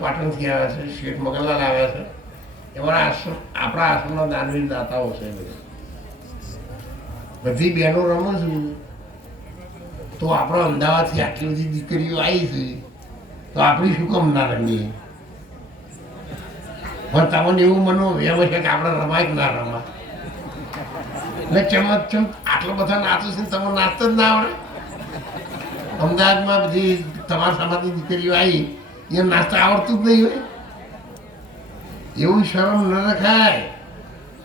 પાટણથી આવ્યા છે, શેઠ મગનલાલ આવ્યા છે. એમાં આશ્રમ, આપણા આશ્રમના દાનવીર દાતાઓ છે બધા. બધી બહેનો રમે છે. તો આપણો અમદાવાદથી આટલી બધી દીકરીઓ આવી છે, તો આપણી શું કામ ના રમીએ? પણ તમને એવું મનો છે કે આપણે રમાય કે ના રમાય? એટલે ચમક ચમ આટલા બધા નાચો છે તમે નાચતા જ ના આવડે? અમદાવાદમાં બધી તમારા સમાજની દીકરીઓ આવી. એ નાચતા આવડતું જ નહીં હોય. એવું શરમ ન રખાય.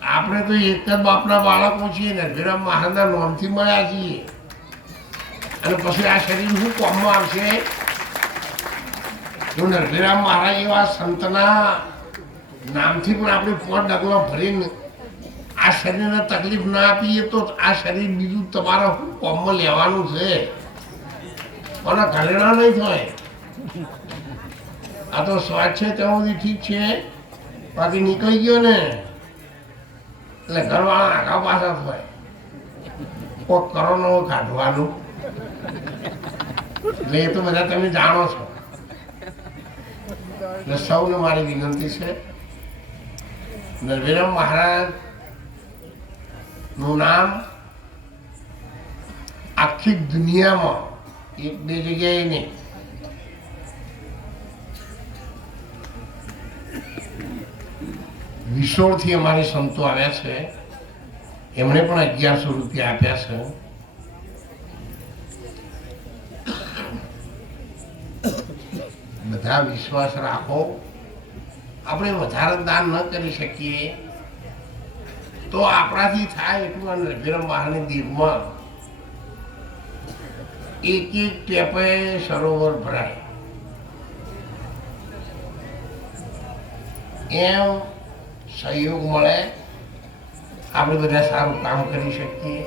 આપણે તો એક જ બાપના બાળકો છીએ ને વિરમ મહારાજના નોમથી મળ્યા છીએ. અને પછી આ શરીર શું કોમમાં આવશે? જો નરભીરામ મહારાજ એવા સંતના નામથી પણ આપણે પોટ ડગલો ભરીને આ શરીરને તકલીફ ના આપીએ તો આ શરીર બીજું તમારા કોમમાં લેવાનું છે. પણ ઘરેણા નહીં થાય. આ તો સ્વાદ છે ત્યાં સુધી ઠીક છે. બાકી નીકળી ગયો ને, એટલે ઘરવાળા આખા પાછા થાય. કોક કરોનો કાઢવાનું. એટલે એ તો બધા તમે જાણો છો. એટલે સૌને મારી વિનંતી છે. નરભીરામ મહારાજનું નામ આખી દુનિયામાં એક બે જગ્યાએ નહીં વિશોળથી અમારે સંતો આવ્યા છે. એમણે પણ અગિયારસો રૂપિયા આપ્યા છે. બધા વિશ્વાસ રાખો. આપણે વધારે દાન ન કરી શકીએ. તો આપણાથી થાય એટલું અને રઘુરામ મહારાજની દીવમાં એક એક ટેપે સરોવર ભરાય. એમ સહયોગ મળે. આપણે બધા સારું કામ કરી શકીએ.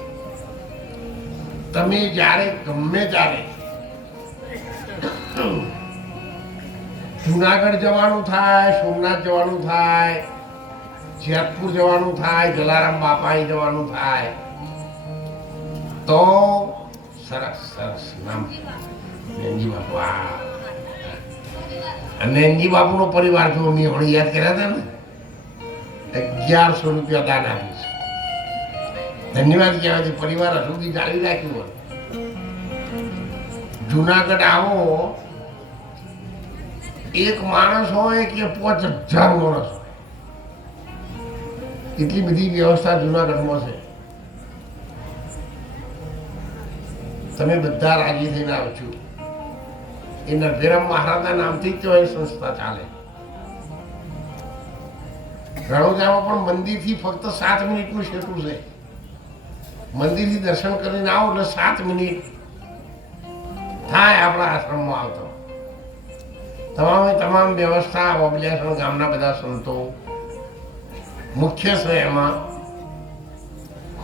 તમે જ્યારે, ગમે ત્યારે જુનાગઢ જવાનું થાય, સોમનાથ જવાનું થાય, જેતપુર જવાનું થાય, જલારામ બાપાએ જવાનું થાય, તો સરસ સરસ. નામ. નેનજી બાપુ આ નેનજી બાપુનો પરિવાર જો મેં યાદ કર્યા હતા ને? અગિયારસો રૂપિયા દાન આપીશ ધન્યવાદ કહેવાય છે, પરિવાર સુધી જાળી રાખ્યું હોય. જુનાગઢ આવો, એક માણસ હોય કે પાંચ હજાર માણસ હોય. એટલી બધી વ્યવસ્થા જુનાગઢમાં છે. તમે બધા રાજી થઈને આવજો એ નરભીરામ મહારાજના નામથી જ તો એ સંસ્થા ચાલે. રણોજામાં પણ મંદિરથી ફક્ત સાત મિનિટનું સેતુ છે. મંદિરથી દર્શન કરીને આવો એટલે સાત મિનિટ થાય આપણા આશ્રમમાં આવતો. તમામે તમામ વ્યવસ્થા ઓબલિયાસણ ગામના બધા સંતો મુખ્ય છે એમાં.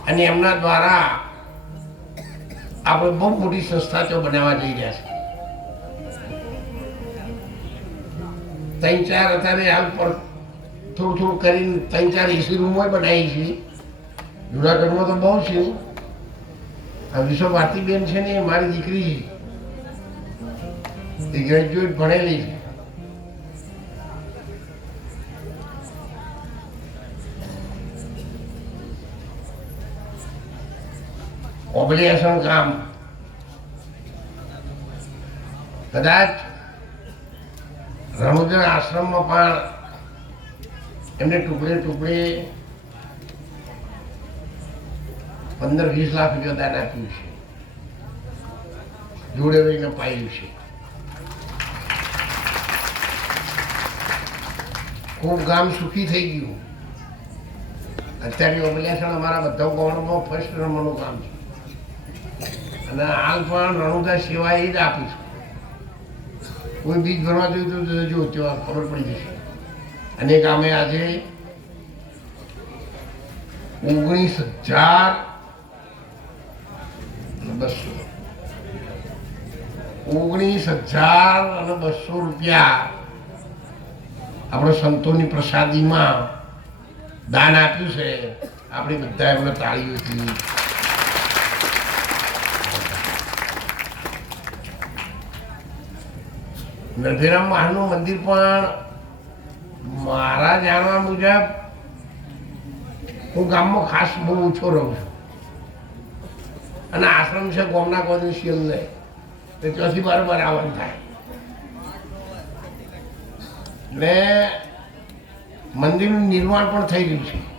અને એમના દ્વારા આપણે બહુ મોટી સંસ્થા તો બનાવવા જઈ રહ્યા છે. ત્રણ ચાર અત્યારે હાલ પર થોડું થોડું કરીને ત્રણ ચાર એસી રૂમો બનાવી છે જુનાગઢમાં તો બહુ છે આ વિશ્વ ભારતીબેન છે ને મારી દીકરી છે. એ ગ્રેજ્યુએટ ભણેલી છે. ઓબ્લિગેશન કામ કદાચ રણુજન આશ્રમમાં પણ એમને ટુકડે ટુકડે પંદર વીસ લાખ રૂપિયા દાન આપ્યું છે. જોડે રહીને પાયું છે. ખૂબ ગામ સુખી થઈ ગયું. અત્યારે ઓબલિયાસણ અમારા બધા ગૌણમાં ફર્સ્ટ નંબરનું કામ છે. અને હાલ પણ રણુદા સેવા એ જ આપીશું કોઈ બીજ ભરવા જોયું તો જો ત્યાં ખબર પડી જશે. અને ગામે આજે ઓગણીસ હજાર બસો. ઓગણીસ હજાર અને બસો રૂપિયા આપણે સંતોની પ્રસાદીમાં દાન આપ્યું છે. આપણે બધા એમને તાળીઓથી નરભીરામ મહાનું મંદિર પણ મારા જાણવા મુજબ હું ગામમાં ખાસ બહુ ઓછો રહું છું. અને આશ્રમ છે ગોમના કોઈ શિયલ તે ત્યાંથી ત્યાંથી બરાબર થાય. ને મંદિરનું નિર્માણ પણ થઈ રહ્યું છે.